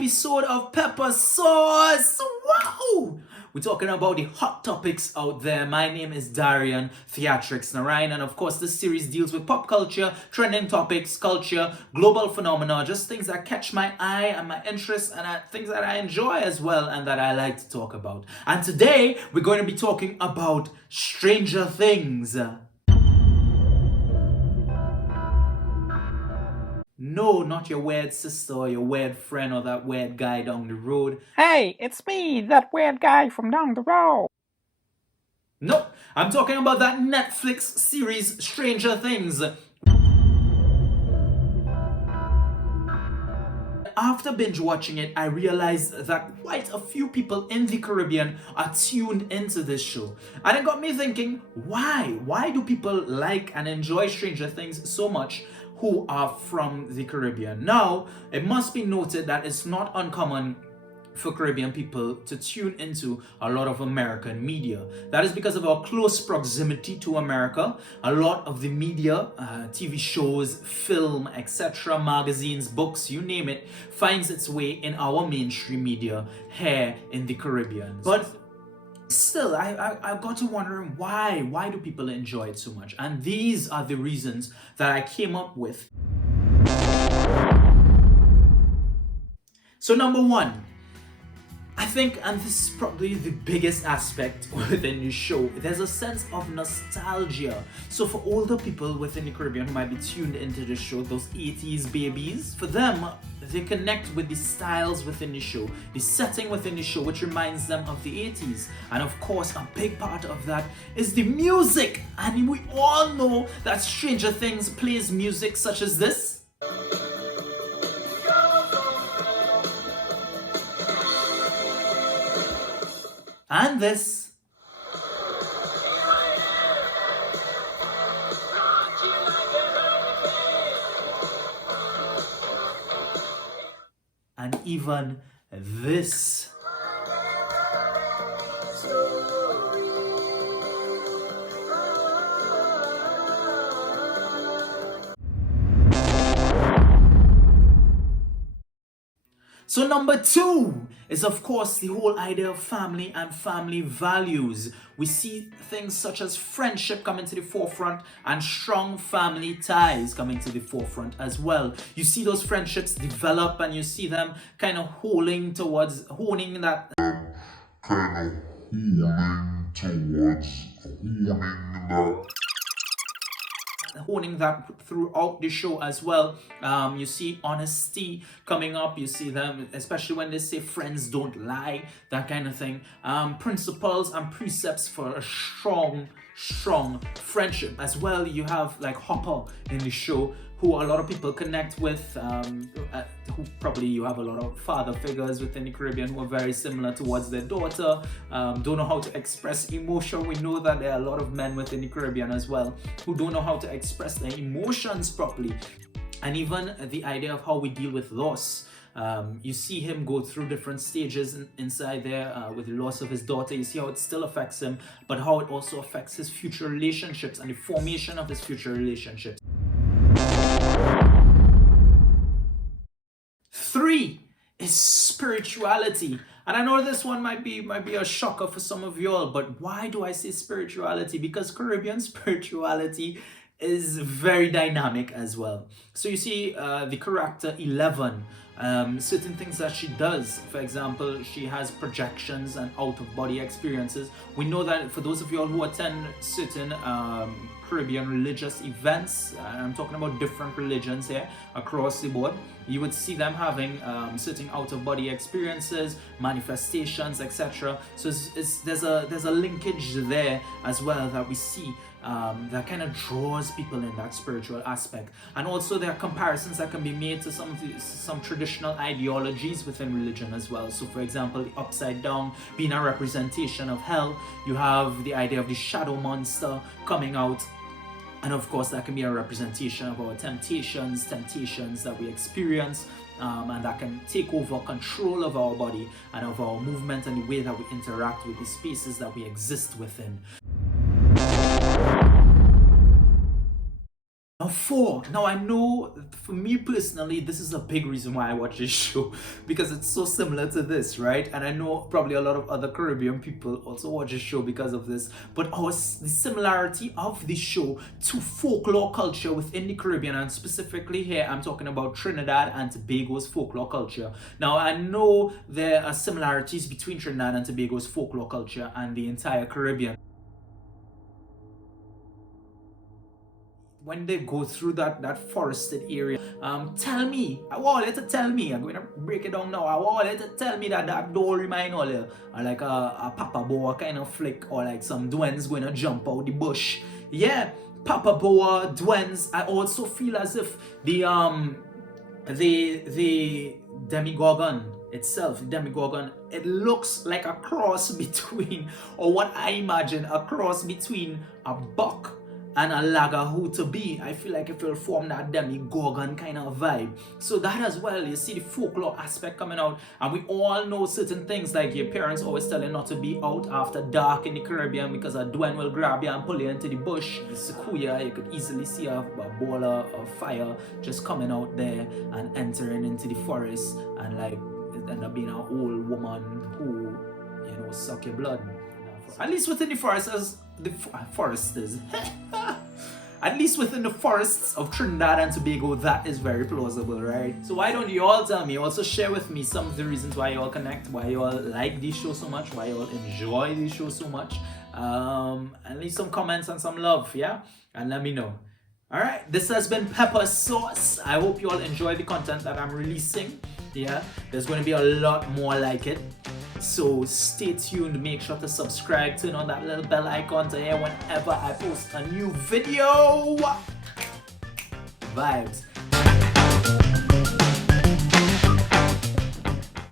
episode of PepperSauce. Wow! We're talking about the hot topics out there. My name is Darian Theatrics Narayan, and of course, this series deals with pop culture, trending topics, culture, global phenomena, just things that catch my eye and my interest, and things that I enjoy as well and that I like to talk about. And today, we're going to be talking about Stranger Things. No, not your weird sister or your weird friend or that weird guy down the road. Hey, it's me, that weird guy from down the road. Nope, I'm talking about that Netflix series Stranger Things. After binge watching it, I realized that quite a few people in the Caribbean are tuned into this show. And it got me thinking, why? Why do people like and enjoy Stranger Things so much who are from the Caribbean? Now, it must be noted that it's not uncommon for Caribbean people to tune into a lot of American media. That is because of our close proximity to America. A lot of the media, TV shows, film, etc., magazines, books, you name it, finds its way in our mainstream media here in the Caribbean. But still, I got to wondering why do people enjoy it so much? And these are the reasons that I came up with. So number one, I think, and this is probably the biggest aspect within the show, there's a sense of nostalgia. So for older people within the Caribbean who might be tuned into the show, those 80s babies, for them, they connect with the styles within the show, the setting within the show, which reminds them of the 80s. And of course, a big part of that is the music. And we all know that Stranger Things plays music such as this. And this. And even this. So number two is of course the whole idea of family and family values. We see things such as friendship coming to the forefront and strong family ties coming to the forefront as well. You see those friendships develop and you see them kind of honing that throughout the show as well. You see honesty coming up. You see them, especially when they say friends don't lie, that kind of thing. Principles and precepts for a strong friendship as well. You have like Hopper in the show, who a lot of people connect with, who probably you have a lot of father figures within the Caribbean who are very similar towards their daughter, don't know how to express emotion. We know that there are a lot of men within the Caribbean as well who don't know how to express their emotions properly. And even the idea of how we deal with loss. You see him go through different stages inside there with the loss of his daughter. You see how it still affects him, but how it also affects his future relationships and the formation of his future relationships. 3 is spirituality. And I know this one might be a shocker for some of y'all, but why do I say spirituality? Because Caribbean spirituality is very dynamic as well. So you see the character 11, certain things that she does. For example, she has projections and out-of-body experiences. We know that for those of y'all who attend certain Caribbean religious events, I'm talking about different religions here across the board, you would see them having certain out-of-body experiences, manifestations, etc. So there's a linkage there as well that we see that kind of draws people in that spiritual aspect. And also there are comparisons that can be made to some traditional ideologies within religion as well. So for example, the upside down being a representation of hell. You have the idea of the shadow monster coming out, and of course that can be a representation of our temptations that we experience, and that can take over control of our body and of our movement and the way that we interact with the spaces that we exist within. Four. Now I know for me personally, this is a big reason why I watch this show because it's so similar to this, right? And I know probably a lot of other Caribbean people also watch this show because of this. But the similarity of the show to folklore culture within the Caribbean, and specifically here, I'm talking about Trinidad and Tobago's folklore culture. Now I know there are similarities between Trinidad and Tobago's folklore culture and the entire Caribbean. When they go through that forested area, tell me, I want you to tell me, I'm gonna break it down now. I want you to tell me that don't remind all you like a Papa Boa kind of flick, or like some Douens going to jump out the bush. Yeah, Papa Boa, Douens. I also feel as if the Demigorgon itself, Demigorgon, it looks like a cross between, or what I imagine, a cross between a buck and a lager who to be. I feel like it will form that Demigorgon kind of vibe. So that as well, you see the folklore aspect coming out, and we all know certain things, like your parents always tell you not to be out after dark in the Caribbean because a Duen will grab you and pull you into the bush. The sequoia, you could easily see a ball of fire just coming out there and entering into the forest, and like it end up being an old woman who, you know, suck your blood. At least within the forests, foresters. At least within the forests of Trinidad and Tobago, that is very plausible, right? So why don't you all tell me, also share with me some of the reasons why you all connect, why you all like these shows so much, why you all enjoy these shows so much, and leave some comments and some love, yeah? And let me know. Alright, this has been PepperSauce. I hope you all enjoy the content that I'm releasing. Yeah, there's going to be a lot more like it. So stay tuned, make sure to subscribe, turn on that little bell icon to hear whenever I post a new video. Vibes.